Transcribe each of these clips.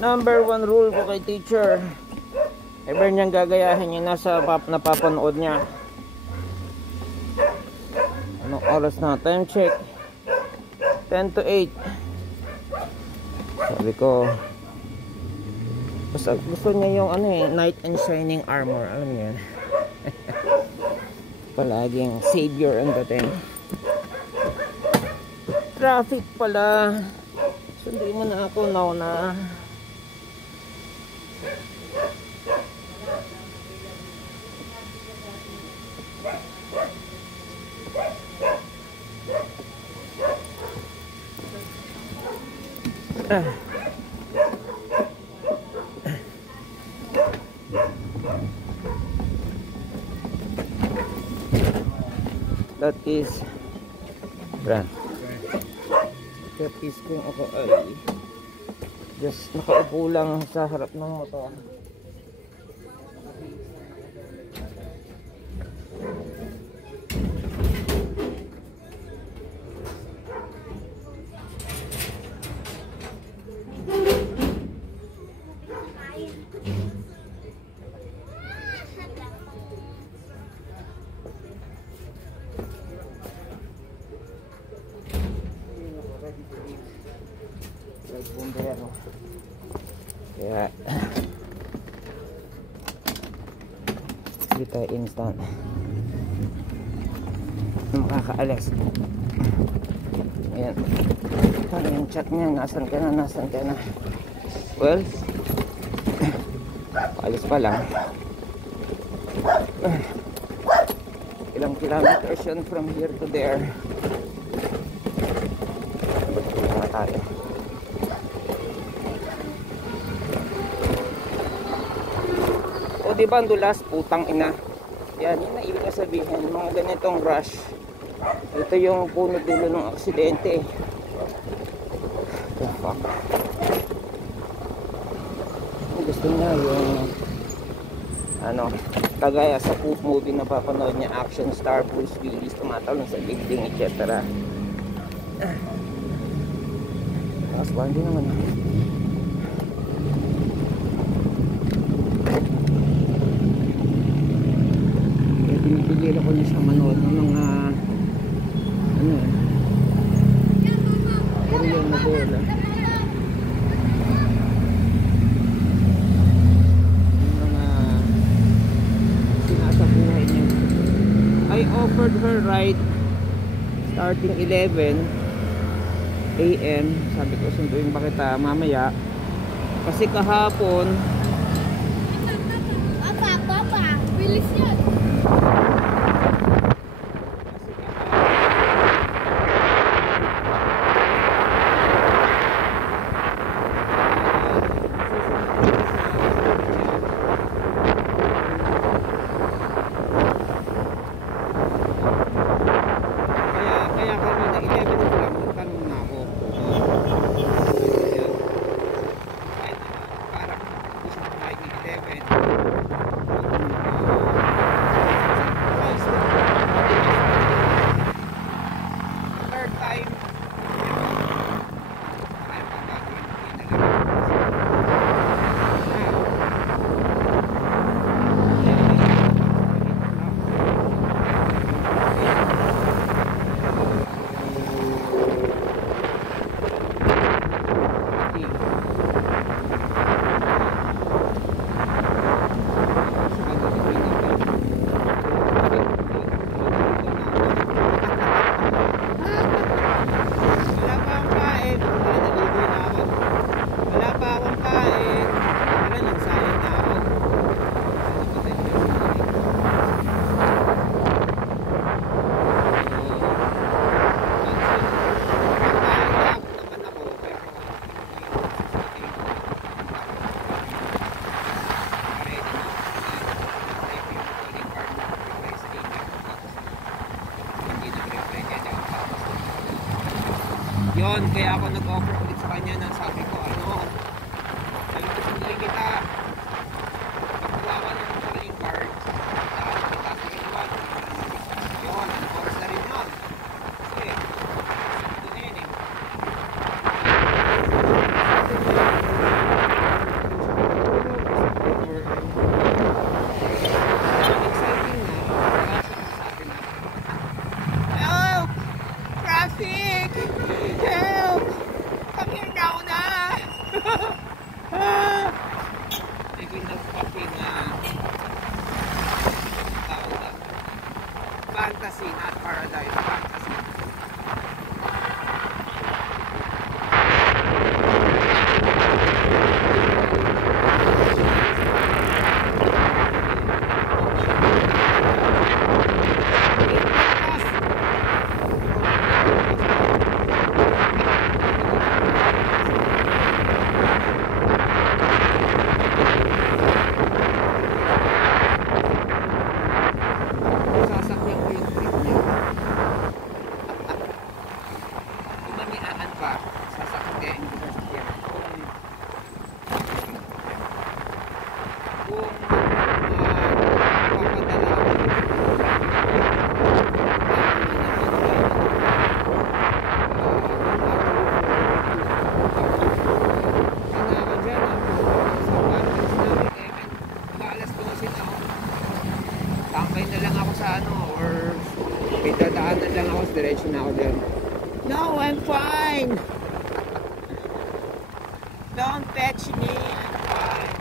Number 1 rule ko kay teacher, ever niyang gagayahin yung nasa napapanood niya. Anong oras na? Time check 10 to 8. Sabi ko, basta gusto niya yung ano eh, knight in shining armor. Alam niyo yan. Palaging savior ang dating. Traffic pala. Sundin mo na ako now na. That is brand. That is kung ako ay just nakaupo lang sa harap ng motor. Kaya hindi tayo instant makakaalis. Ayan, ano yung chat niya, nasan ka na. Well, paalis pa lang. Ilang kilometers yun from here to there. Balik tayo. O diba dulas, putang ina. Yan, yun na ibig sabihin, mga ganitong rush. Ito yung punot dulo ng aksidente. The fuck. Gusto niya yung ano, kagaya sa poop movie na papanood niya, action star Bruce Willis tumatalon sa building, etc. Tapos ba, hindi naman. Pinipigil ako niya sa manood ng mga ano Korean novela. Mga sinasabuhay niya. I offered her ride starting 11 AM. Sabi ko, sunduin ba kita mamaya kasi kahapon Papa, bilis yan. Yun, kaya ako nag-offer ulit sa kanya ng sabi ko, ano, alam ko sunduin kita, pagkawawan ng calling card, kita sa iwan. Yun, ano oras na rin yun. Sige, sunduin na yun eh. Help! Come here now na! Ito yung nagpaping tao na. Fantasy, not paradise. Fantasy. Sasakyan ko yung trip niya. Kumamiaan pa. Sasakyan ko sasakyan. Kung papadala ako. Tambay na lang ako sa ano, or may dadaanan lang ako, diretso na ako dyan. No, I'm fine! Don't fetch me, I'm fine.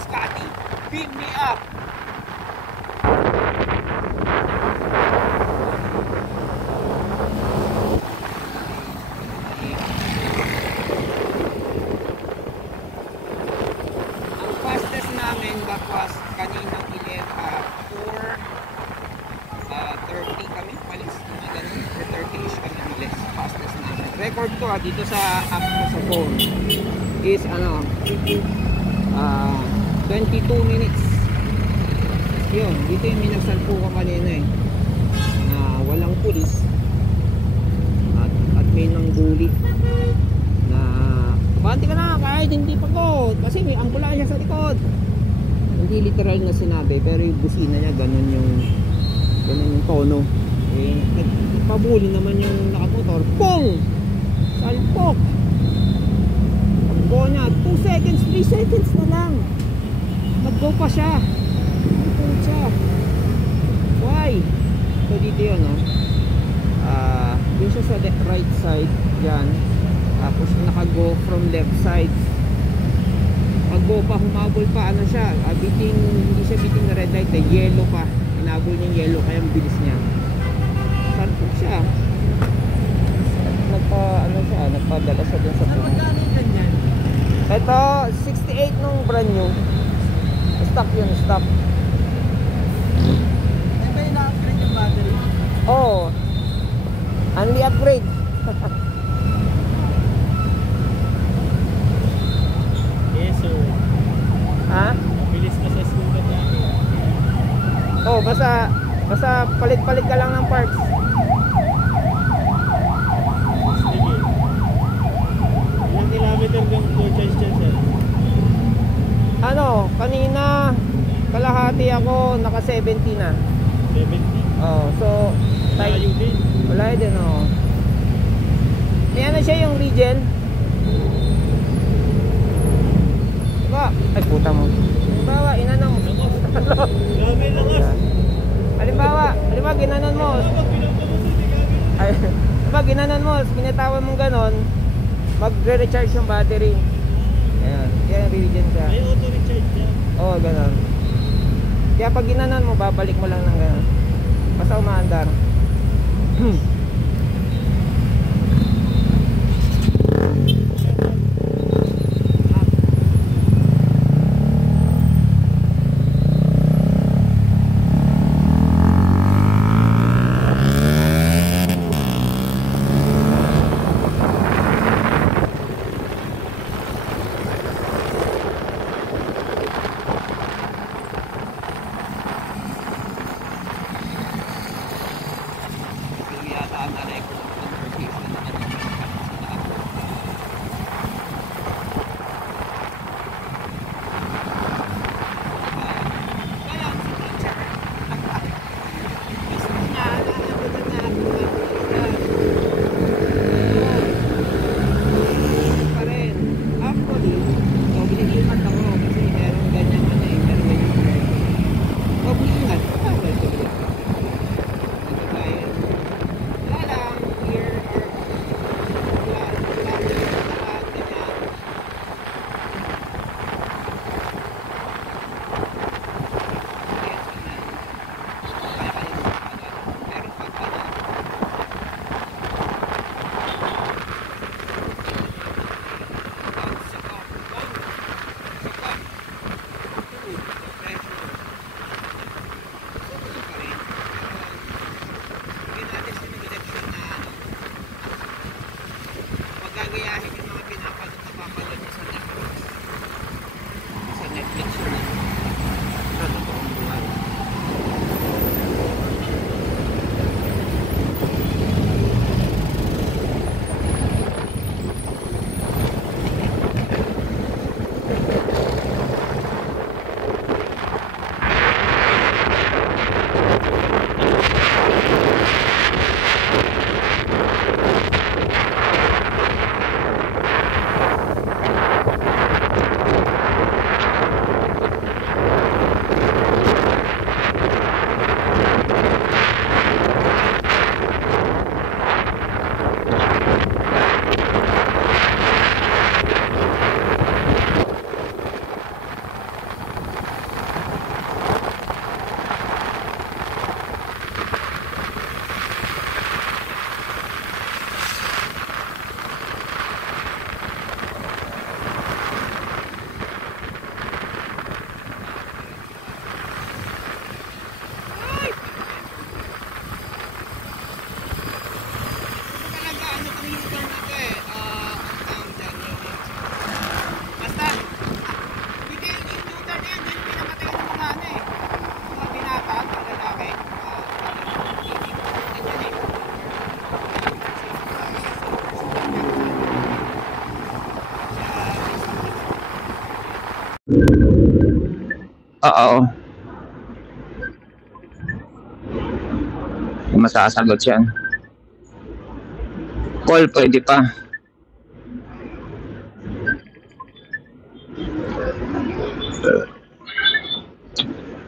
Scotty, beam me up! Ang fastest namin that was kaninang 4:30 kami, malis. Mga ganun, 4:30ish kami malis. Fastest namin. Record ko dito sa app ko sa phone is 22 minutes. Yun, dito yung minagsalpo ko kanina eh. Walang pulis. At may nangguli na banti ka na kahit hindi pagod kasi may ambulansya sa likod. Hindi literal na sinabi pero yung busina niya ganun yung tono. Nagpabuli naman yung nakamotor. Pong! Salpok! Pagbo niya 2 seconds, 3 seconds na lang. Nag-go pa siya. Pucha. Why? So dito yun, no? Dun siya sa right side. Yan. Tapos naka-go from left side. Pag-go pa, humabol pa, ano siya? Hindi siya biting na red light. Yellow pa. Hinabol niya yung yellow, kaya ang bilis niya. Salpok siya. Nagpadala siya dun sa puno. Ito, 68 nung brand new. Stock yun, stock. Ay, ba yung na-upgrade yung battery? Oo. Only upgrade. Yes, sir. Ha? Mabilis na sa sugat namin. Oo, basta palit-palit ka lang ng parts. Sige. Ilang kilometer kang full charge dyan, sir? Ano, kanina kalahati ako, naka 70 na. 70? Oo, so Layo din. wala din, oo. May ano siya yung regen. Diba? Ay, puta mo. Halimbawa, inanan mo. Grabe lakas. Halimbawa, ginanon mo. Pag pinapamusin, di grabe. Ay, diba, ginanon mo, binitawan mong ganon, magre-recharge yung battery. Ayan, kaya regen siya. May auto-recharge yan. Oo, ganon. Kaya pag ginanon mo, babalik mo lang ng ganon. Basta umaandar. Yung yata ang na-record conversation na gagayahin yung mga napapanood niyo sa Netflix. Sa Netflix yun na. Sa totoong buwan. Oo. Masasagot yan. Call pwede pa.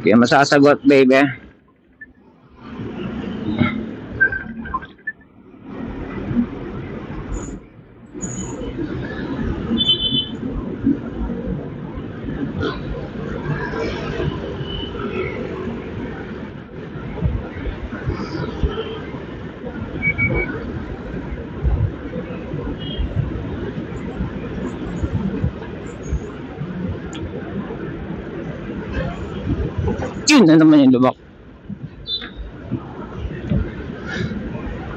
Kaya masasagot, baby. Yun na naman yung lubak.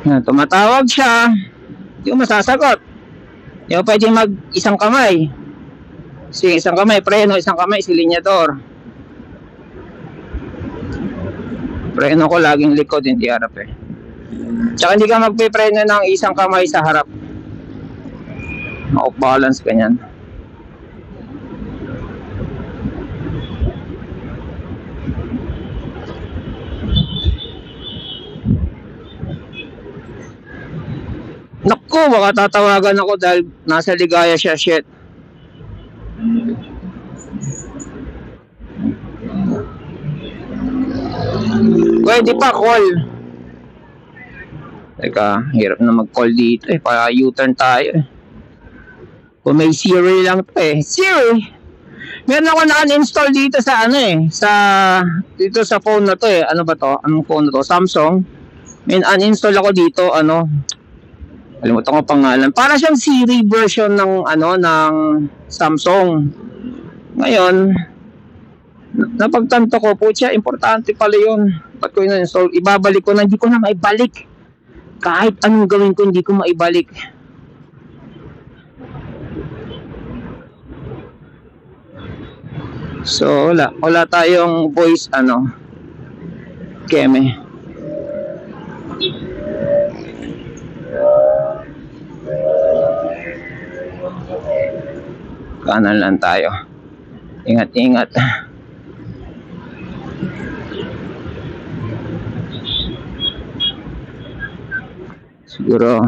Yan, tumatawag siya. Hindi ko masasagot. Hindi ko pwede mag isang kamay. Kasi isang kamay preno, isang kamay silinyador. Preno ko laging likod, hindi harap eh. Tsaka hindi ka magpipreno ng isang kamay sa harap. Off balance ganyan. Naku, baka tatawagan ako dahil nasa Ligaya siya, shit. Pwede pa, call. Teka, hirap na mag-call dito eh. Para U-turn tayo eh. Kung may Siri lang to eh. Siri! Meron ako na-uninstall dito sa ano eh. Dito sa phone na to eh. Ano ba to? Anong phone na to? Samsung. May uninstall ako dito, ano, kalimutan ko pangalan. Para siyang Siri version ng ano ng Samsung. Ngayon, napagtanto ko, putya, importante pala yun. Ba't ko in-install? Ibabalik ko na, hindi ko na maibalik. Kahit anong gawin ko, hindi ko maibalik. So, wala tayong voice, ano, keme. Kanan lang tayo. Ingat-ingat. Siguro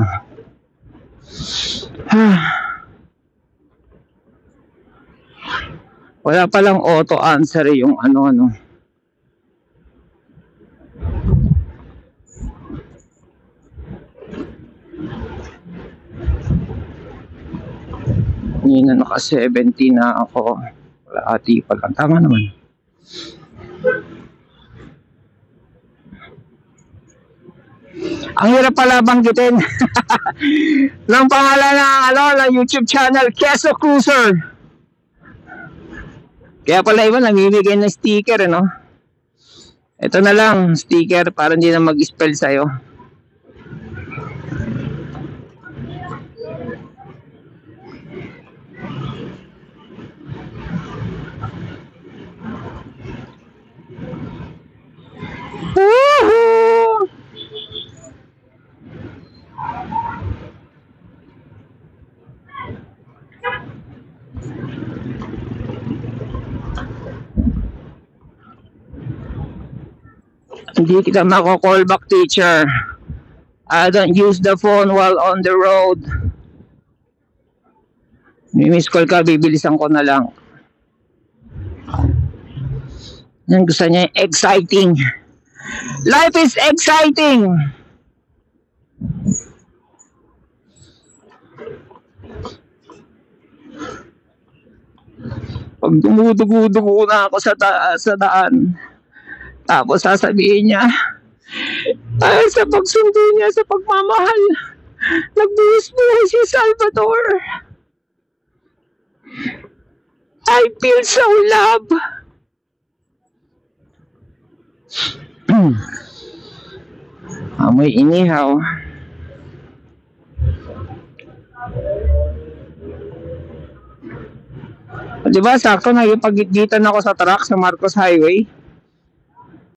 wala palang auto answer yung ano. Hindi na naka 70 na ako. Wala ati pa lang. Tama naman. Ang hirap pala banggitin ng pangalan ng YouTube channel, Keso Cruiser. Kaya pala iba namimigay ng sticker, no? Ito na lang, sticker para hindi na mag-spell sa'yo. Woohoo! Hindi kita mako-call back, teacher. I don't use the phone while on the road. May miss call ka, bibilisan ko na lang. Yan gusto niya, exciting. Life is exciting. Pag dumudugo na ako sa daan, tapos sasabihin niya, ay sa pagsundo niya sa pagmamahal, nagbuhos-buhos si Salvador. I feel so loved. Amoy inihaw. Diba sakto nagipagitgitan ako sa truck sa Marcos Highway?